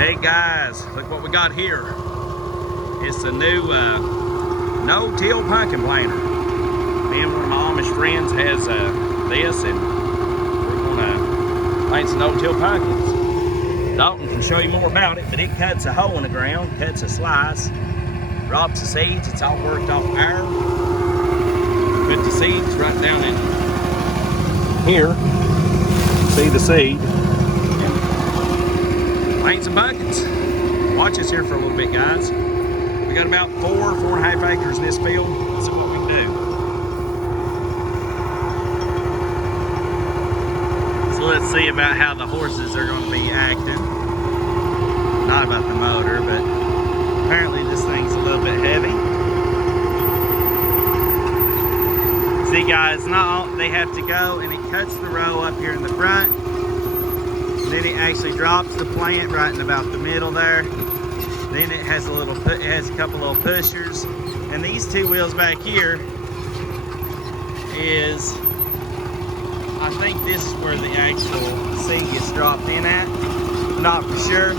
Hey guys, look what we got here. It's a new no-till pumpkin planter. Me and one of my Amish friends has this, and we're gonna plant some no-till pumpkins. Dalton can show you more about it, but it cuts a hole in the ground, cuts a slice, drops the seeds. It's all worked off iron. Put the seeds right down in here. See the seed. Plant some buckets. Watch us here for a little bit, guys. We got about 4.5 acres in this field. Let's see what we can do. So let's see about how the horses are going to be acting. Not about the motor, but apparently this thing's a little bit heavy. See, guys, they have to go, and it cuts the row up here in the front. Then it actually drops the plant right in about the middle there. Then it has a couple little pushers, and these two wheels back here is, I think this is where the actual seed gets dropped in at. Not for sure.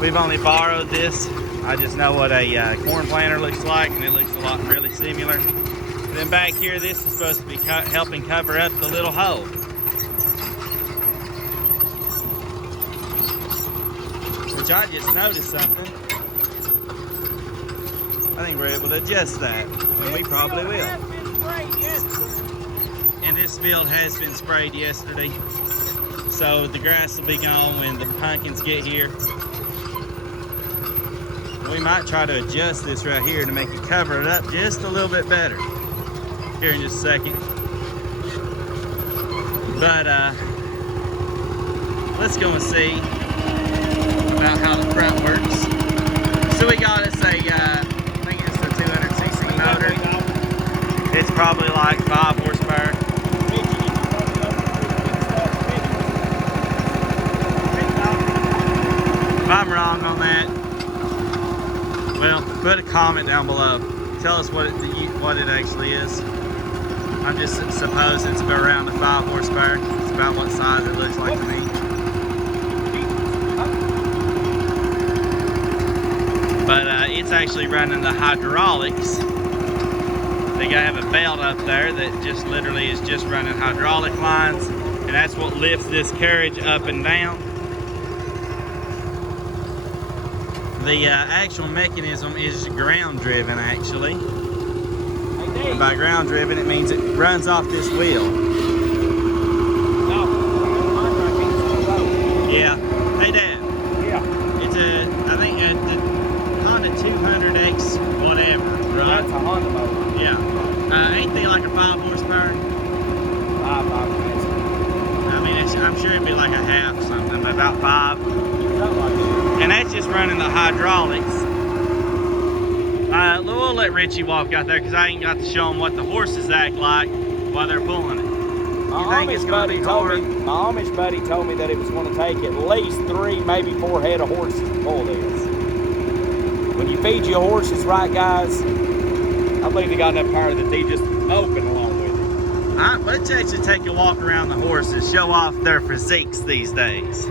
We've only borrowed this. I just know what a corn planter looks like, and it looks a lot really similar. Then back here, this is supposed to be helping cover up the little hole. Which I just noticed something. I think we're able to adjust that, and we probably will. And this field has been sprayed yesterday, so the grass will be gone when the pumpkins get here. We might try to adjust this right here to make it cover it up just a little bit better here in just a second. But let's go and see about how the front works. So we got us I think it's a 200cc motor. It's probably like 5 horsepower. If I'm wrong on that, well, put a comment down below. Tell us what it actually is. I'm just supposing it's around the 5 horsepower. It's about what size it looks like to me. But it's actually running the hydraulics. They gotta have a belt up there that just literally is just running hydraulic lines, and that's what lifts this carriage up and down. The actual mechanism is ground driven, actually. And by ground driven, it means it runs off this wheel. Yeah. Hey, Dad. Yeah. It's I think the Honda 200X whatever, right? That's a Honda motor. Yeah. Ain't they like a 5 horsepower? 5. I mean, I'm sure it'd be like a half something, but about 5. Something like that. And that's just running the hydraulics. We'll let Richie walk out there because I ain't got to show him what the horses act like while they're pulling it. My Amish buddy told me that it was going to take at least 3, maybe 4 head of horses to pull this. When you feed your horses right, guys, I believe they got enough power that they just open along with it. All right, let's actually take a walk around the horses, show off their physiques these days.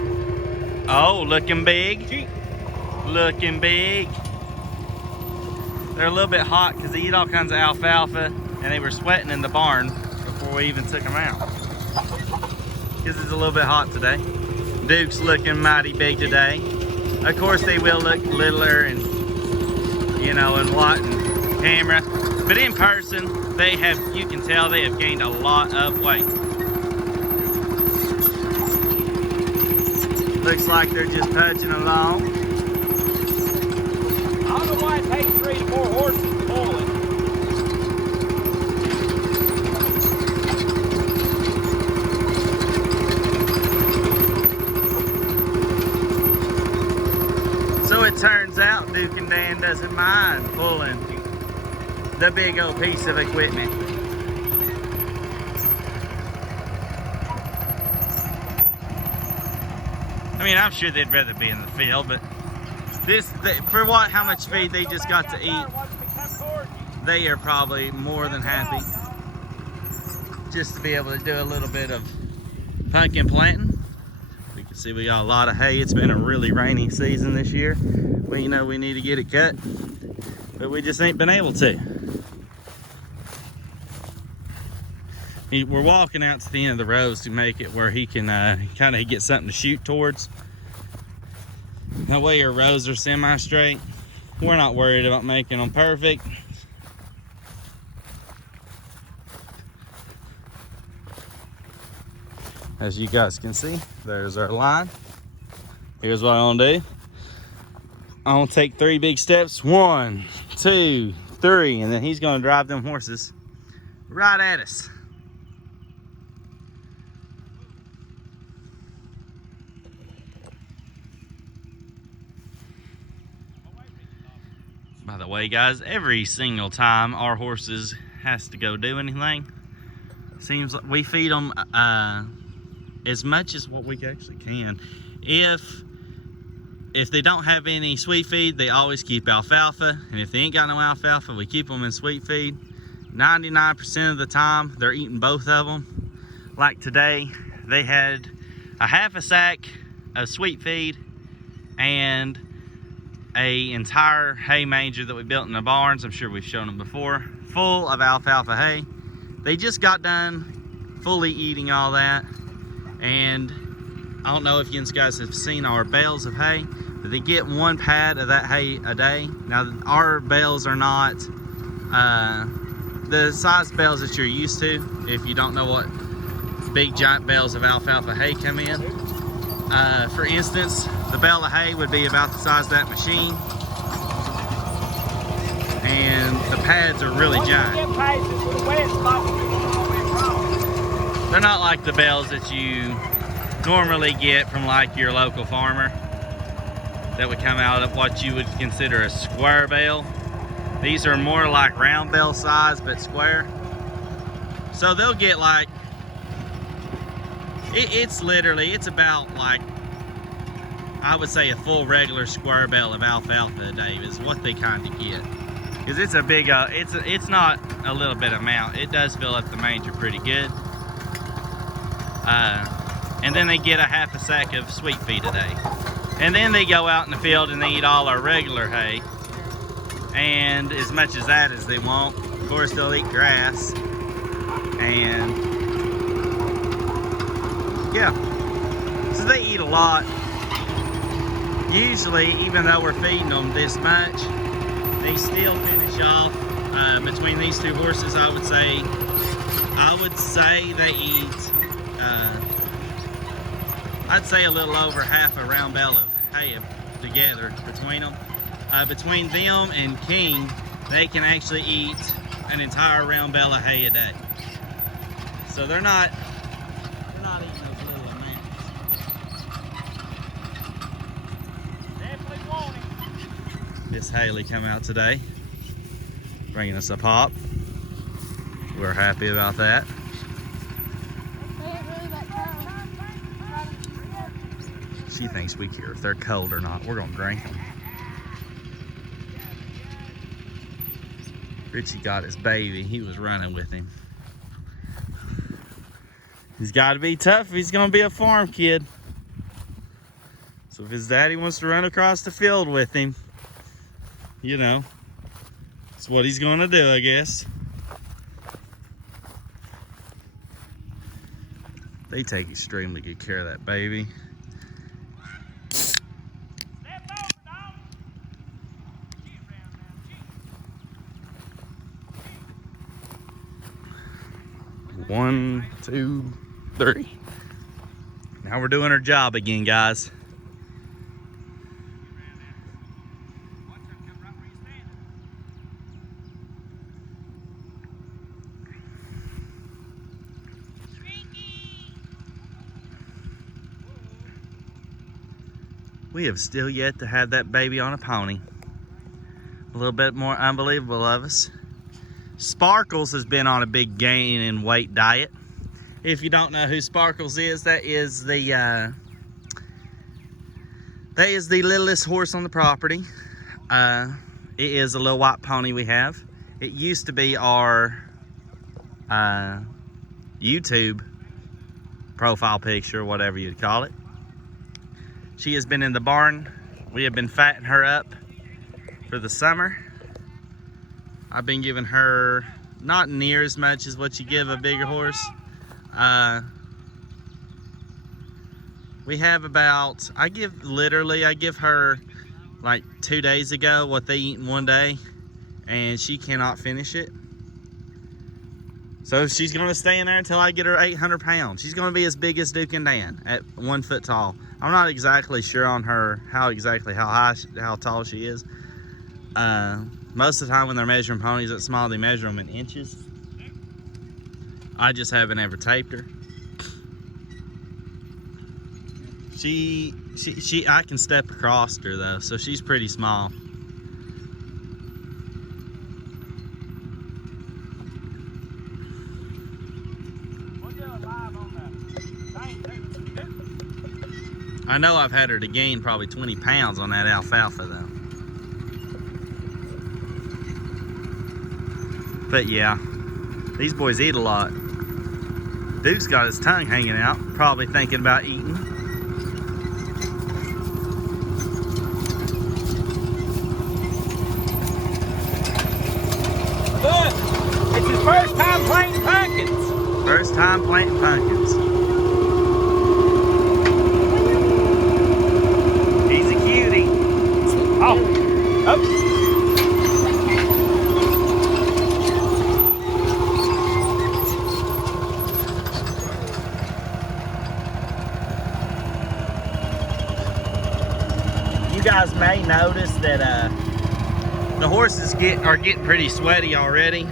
Oh, looking big. Looking big. They're a little bit hot because they eat all kinds of alfalfa, and they were sweating in the barn before we even took them out. Because it's a little bit hot today. Duke's looking mighty big today. Of course, they will look littler and, you know, and what, and camera. But in person, you can tell they have gained a lot of weight. Looks like they're just pudging along. I don't know why it takes 3 to 4 horses to pull it. So it turns out Duke and Dan doesn't mind pulling the big old piece of equipment. I mean, I'm sure they'd rather be in the field, but for how much feed they just got to eat, they are probably more than happy just to be able to do a little bit of pumpkin planting. We can See, we got a lot of hay. It's been a really rainy season this year. We know we need to get it cut, but we just ain't been able to. We're walking out to the end of the rows to make it where he can kind of get something to shoot towards. That way your rows are semi-straight. We're not worried about making them perfect. As you guys can see, there's our line. Here's what I'm gonna do. I'm gonna take 3 big steps. 1, 2, 3, and then he's gonna drive them horses right at us. By the way, guys, every single time our horses has to go do anything, seems like we feed them as much as what we actually can. If they don't have any sweet feed, they always keep alfalfa, and if they ain't got no alfalfa, we keep them in sweet feed. 99% of the time, they're eating both of them. Like today, they had a half a sack of sweet feed and a entire hay manger that we built in the barns. I'm sure we've shown them before, full of alfalfa hay. They just got done fully eating all that, and I don't know if you guys have seen our bales of hay, but they get 1 pad of that hay a day. Now our bales are not the size bales that you're used to. If you don't know what big giant bales of alfalfa hay come in, for instance, the bale of hay would be about the size of that machine, and the pads are really giant. They're not like the bales that you normally get from like your local farmer that would come out of what you would consider a square bale. These are more like round bale size but square. So they'll get like, it's about like, I would say a full regular square bale of alfalfa a day is what they kind of get. Because it's a big, it's not a little bit amount. It does fill up the manger pretty good. And then they get a half a sack of sweet feed a day. And then they go out in the field and they eat all our regular hay. And as much as that as they want. Of course, they'll eat grass. And yeah, so they eat a lot. Usually, even though we're feeding them this much, they still finish off. Between these 2 horses, I would say they eat, I'd say a little over half a round bale of hay together between them. Between them and King, they can actually eat an entire round bale of hay a day. So they're not eating those little amounts. Definitely want it. Miss Haley come out today, bringing us a pop. We're happy about that. She thinks we care if they're cold or not. We're gonna drink them. Richie got his baby. He was running with him. He's got to be tough if he's gonna be a farm kid. So if his daddy wants to run across the field with him, you know, it's what he's gonna do, I guess. They take extremely good care of that baby. One, 2, 3. Now we're doing our job again, guys. We have still yet to have that baby on a pony. A little bit more unbelievable of us. Sparkles has been on a big gain in weight diet. If you don't know who Sparkles is, that is the littlest horse on the property. It is a little white pony we have. It used to be our YouTube profile picture, whatever you'd call it. She has been in the barn. We have been fattening her up for the summer. I've been giving her not near as much as what you give a bigger horse. We have about, I give her like 2 days ago what they eat in one day, and she cannot finish it. So she's gonna stay in there until I get her 800 pounds. She's gonna be as big as Duke and Dan at 1 foot tall. I'm not exactly sure on her how tall she is. Most of the time when they're measuring ponies that small, they measure them in inches. I just haven't ever taped her. I can step across her though, so she's pretty small. I know I've had her to gain probably 20 pounds on that alfalfa though. But yeah, these boys eat a lot. Duke's got his tongue hanging out, probably thinking about eating. Look, it's his first time planting pumpkins. First time planting pumpkins. He's a cutie. Oh, up. You guys may notice that the horses are getting pretty sweaty already,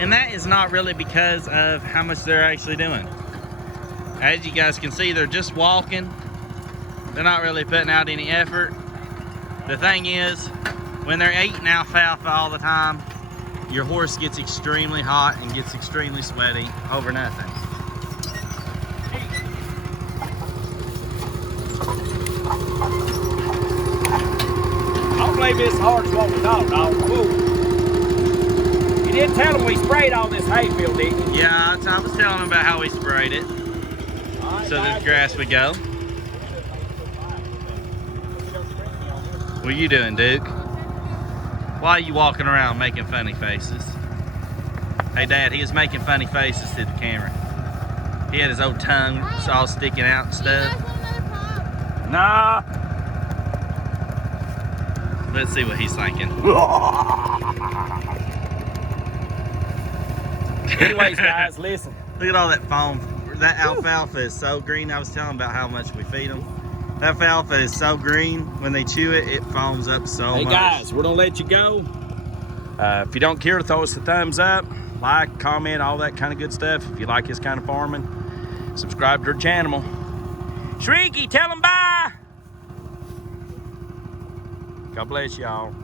and that is not really because of how much they're actually doing. As you guys can see, they're just walking. They're not really putting out any effort. The thing is, when they're eating alfalfa all the time, your horse gets extremely hot and gets extremely sweaty over nothing. This hard is what we thought, dog. Whoa. You didn't tell them we sprayed all this hayfield, did you? Yeah, I was telling them about how we sprayed it. Right, so the grass would go. What are you doing, Duke? Why are you walking around making funny faces? Hey, Dad, he was making funny faces to the camera. He had his old tongue all sticking out and stuff. Nah. Let's see what he's thinking. Anyways, guys, listen. Look at all that foam. That alfalfa is so green. I was telling about how much we feed them. That alfalfa is so green. When they chew it, it foams up so much. Hey, guys, we're going to let you go. If you don't care, throw us a thumbs up. Like, comment, all that kind of good stuff. If you like this kind of farming, subscribe to our channel. Shrinky, tell them bye. God bless y'all.